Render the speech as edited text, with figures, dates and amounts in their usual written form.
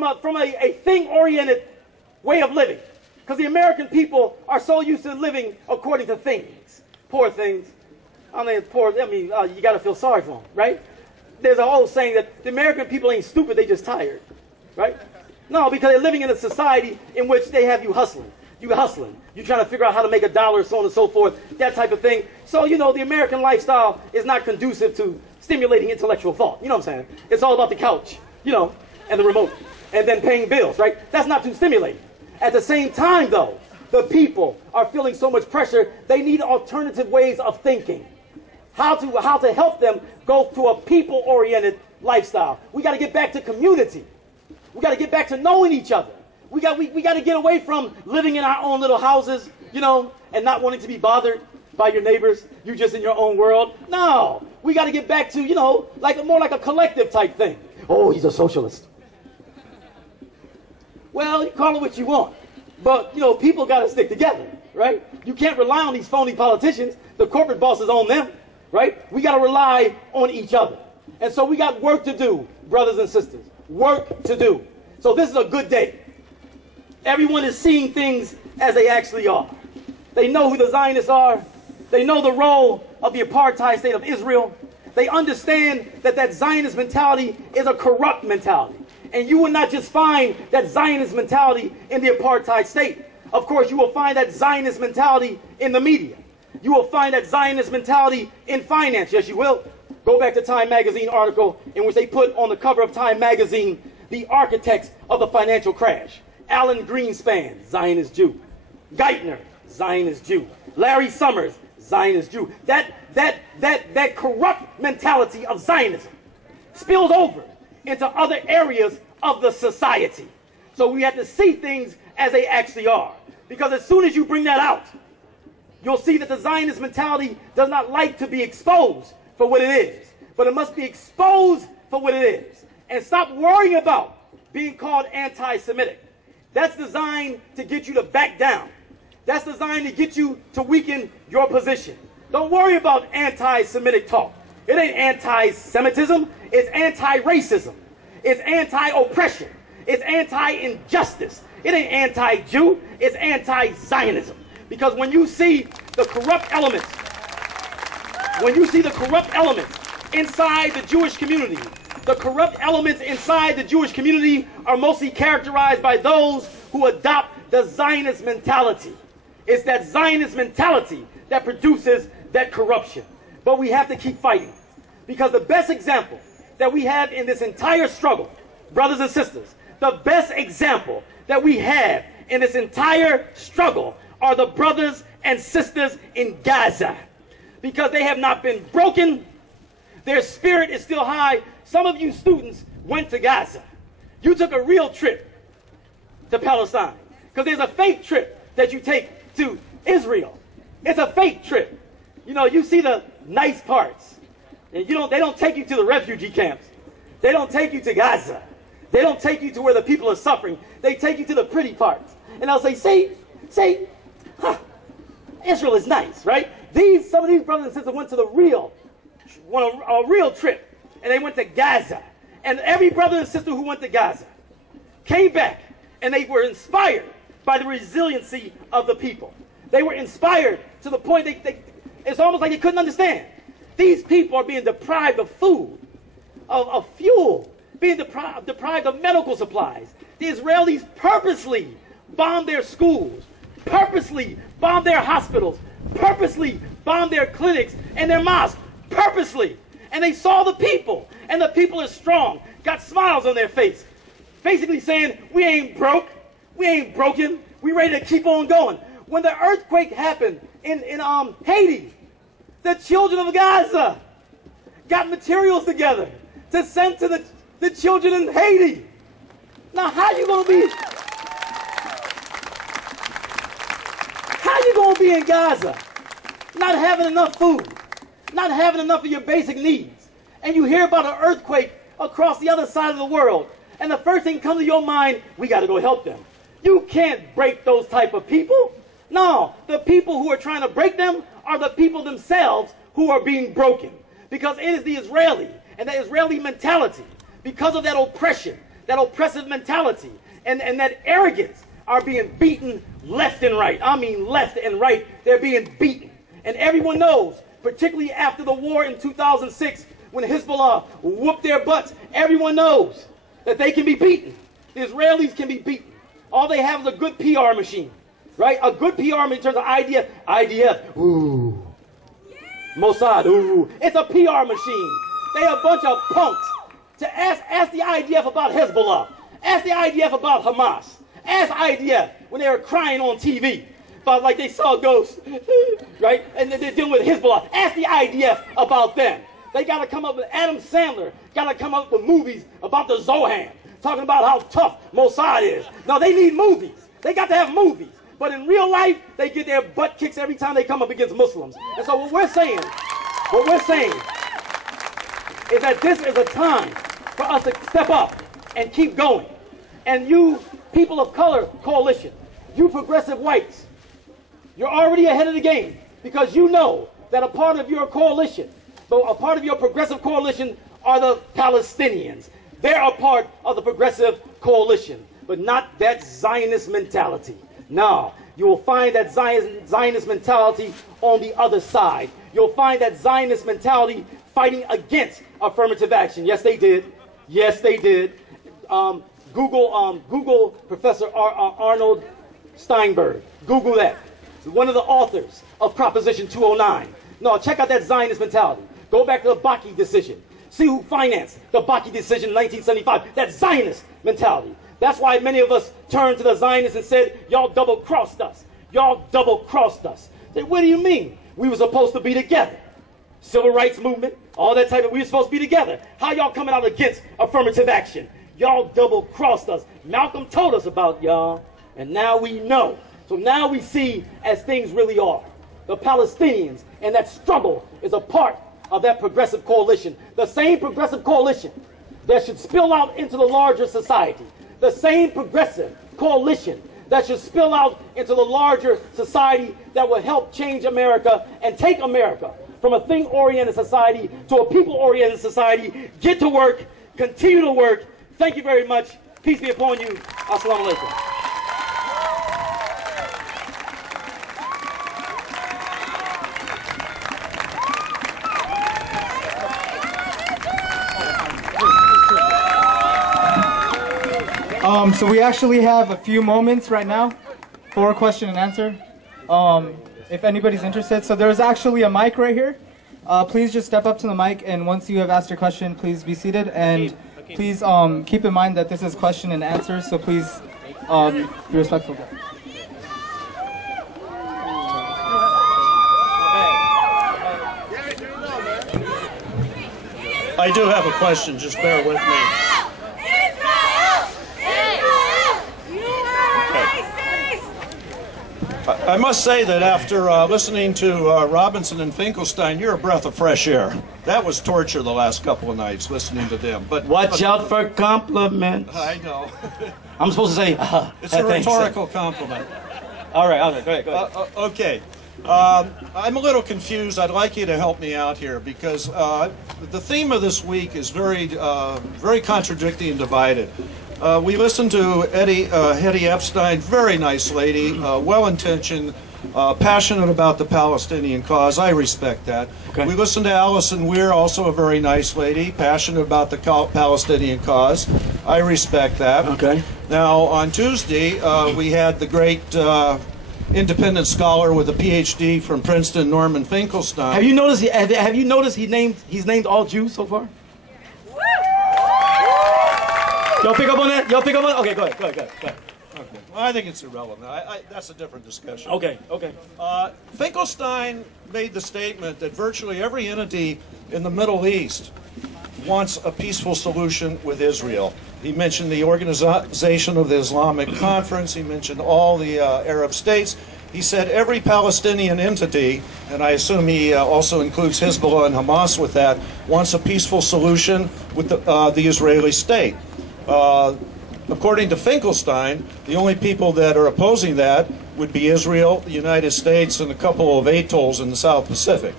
from a thing-oriented way of living. Because the American people are so used to living according to things. Poor things. I mean, you got to feel sorry for them, right? There's an old saying that the American people ain't stupid, they just tired, right? No, because they're living in a society in which they have you hustling. You're hustling. You're trying to figure out how to make a dollar, so on and so forth, that type of thing. So, you know, the American lifestyle is not conducive to stimulating intellectual thought. You know what I'm saying? It's all about the couch, you know, and the remote, and then paying bills, right? That's not too stimulating. At the same time, though, the people are feeling so much pressure, they need alternative ways of thinking. How to help them go to a people-oriented lifestyle. We got to get back to community. We got to get back to knowing each other. We got to get away from living in our own little houses, you know, and not wanting to be bothered by your neighbors. You just in your own world. No, we got to get back to, you know, more like a collective type thing. Oh, he's a socialist. Well, you call it what you want, but, you know, people got to stick together, right? You can't rely on these phony politicians. The corporate bosses own them, right? We got to rely on each other. And so we got work to do, brothers and sisters. Work to do. So this is a good day. Everyone is seeing things as they actually are. They know who the Zionists are. They know the role of the apartheid state of Israel. They understand that that Zionist mentality is a corrupt mentality. And you will not just find that Zionist mentality in the apartheid state. Of course, you will find that Zionist mentality in the media. You will find that Zionist mentality in finance. Yes, you will. Go back to Time Magazine article in which they put on the cover of Time Magazine the architects of the financial crash. Alan Greenspan, Zionist Jew. Geithner, Zionist Jew. Larry Summers, Zionist Jew. That corrupt mentality of Zionism spills over into other areas of the society. So we have to see things as they actually are. Because as soon as you bring that out, you'll see that the Zionist mentality does not like to be exposed for what it is. But it must be exposed for what it is. And stop worrying about being called anti-Semitic. That's designed to get you to back down. That's designed to get you to weaken your position. Don't worry about anti-Semitic talk. It ain't anti-Semitism. It's anti-racism. It's anti-oppression. It's anti-injustice. It ain't anti-Jew. It's anti-Zionism. Because when you see the corrupt elements, inside the Jewish community, the corrupt elements inside the Jewish community are mostly characterized by those who adopt the Zionist mentality. It's that Zionist mentality that produces that corruption. But we have to keep fighting. Because the best example that we have in this entire struggle, brothers and sisters, the best example that we have in this entire struggle are the brothers and sisters in Gaza. Because they have not been broken. Their spirit is still high. Some of you students went to Gaza. You took a real trip to Palestine. Because there's a fake trip that you take to Israel. It's a fake trip. You know, you see the nice parts. And they don't take you to the refugee camps. They don't take you to Gaza. They don't take you to where the people are suffering. They take you to the pretty parts. And I'll say, Israel is nice, right? Some of these brothers and sisters went to a real trip. And they went to Gaza. And every brother and sister who went to Gaza came back. And they were inspired by the resiliency of the people. They were inspired to the point it's almost like they couldn't understand. These people are being deprived of food, of fuel, being deprived of medical supplies. The Israelis purposely bombed their schools, purposely bombed their hospitals, purposely bombed their clinics and their mosques, purposely. And they saw the people, and the people are strong, got smiles on their face, basically saying, we ain't broke, we ain't broken, we ready to keep on going. When the earthquake happened in Haiti, the children of Gaza got materials together to send to the children in Haiti. Now, how you gonna be in Gaza, not having enough food, not having enough of your basic needs, and you hear about an earthquake across the other side of the world, and the first thing comes to your mind, we got to go help them. You can't break those type of people. No, the people who are trying to break them are the people themselves who are being broken. Because it is the Israeli and the Israeli mentality, because of that oppression, that oppressive mentality, and that arrogance are being beaten left and right. I mean left and right, they're being beaten. And everyone knows, particularly after the war in 2006, when Hezbollah whooped their butts, everyone knows that they can be beaten. The Israelis can be beaten. All they have is a good PR machine, right? A good PR machine in terms of IDF, ooh. Mossad, ooh. It's a PR machine. They a bunch of punks. To ask the IDF about Hezbollah. Ask the IDF about Hamas. Ask IDF when they were crying on TV about like they saw ghosts, right? And they're dealing with Hezbollah. Ask the IDF about them. They got to come up with, Adam Sandler got to come up with movies about the Zohan, talking about how tough Mossad is. No, they need movies. They got to have movies. But in real life, they get their butt kicks every time they come up against Muslims. And so what we're saying is that this is a time for us to step up and keep going. And you, people of color coalition, you progressive whites, you're already ahead of the game because you know that a part of your coalition, so a part of your progressive coalition are the Palestinians. They're a part of the progressive coalition, but not that Zionist mentality. No, you will find that Zionist mentality on the other side. You'll find that Zionist mentality fighting against affirmative action. Yes, they did. Yes, they did. Google Professor Arnold Steinberg. Google that. He's one of the authors of Proposition 209. No, check out that Zionist mentality. Go back to the Baki decision. See who financed the Baki decision in 1975. That Zionist mentality. That's why many of us turned to the Zionists and said, y'all double-crossed us. Y'all double-crossed us. They, what do you mean? We were supposed to be together. Civil rights movement, all that type of, we were supposed to be together. How y'all coming out against affirmative action? Y'all double-crossed us. Malcolm told us about y'all, and now we know. So now we see as things really are. The Palestinians and that struggle is a part of that progressive coalition. The same progressive coalition that should spill out into the larger society. The same progressive coalition that should spill out into the larger society that will help change America and take America from a thing-oriented society to a people-oriented society. Get to work. Continue to work. Thank you very much. Peace be upon you. Assalamu alaikum. So we actually have a few moments right now for question and answer, if anybody's interested. So there's actually a mic right here. Please just step up to the mic, and once you have asked your question, please be seated. And please keep in mind that this is question and answer, so please be respectful. I do have a question, just bear with me. I must say that after listening to Robinson and Finkelstein, you're a breath of fresh air. That was torture the last couple of nights, listening to them. But watch out for compliments. I know. I'm supposed to say, it's a rhetorical compliment. All right, go ahead. Okay. I'm a little confused. I'd like you to help me out here because the theme of this week is very contradicting and divided. We listened to Hetty Epstein, very nice lady, well-intentioned, passionate about the Palestinian cause. I respect that. Okay. We listened to Alison Weir, also a very nice lady, passionate about the Palestinian cause. I respect that. Okay. Now, on Tuesday, we had the great independent scholar with a PhD from Princeton, Norman Finkelstein. Have you noticed? Have you noticed he's named all Jews so far? Y'all pick up on that? Y'all pick up on it? Okay, go ahead. Okay. Well, I think it's irrelevant. That's a different discussion. Okay. Finkelstein made the statement that virtually every entity in the Middle East wants a peaceful solution with Israel. He mentioned the Organization of the Islamic Conference. He mentioned all the Arab states. He said every Palestinian entity, and I assume he also includes Hezbollah and Hamas with that, wants a peaceful solution with the Israeli state. According to Finkelstein, the only people that are opposing that would be Israel, the United States, and a couple of atolls in the South Pacific.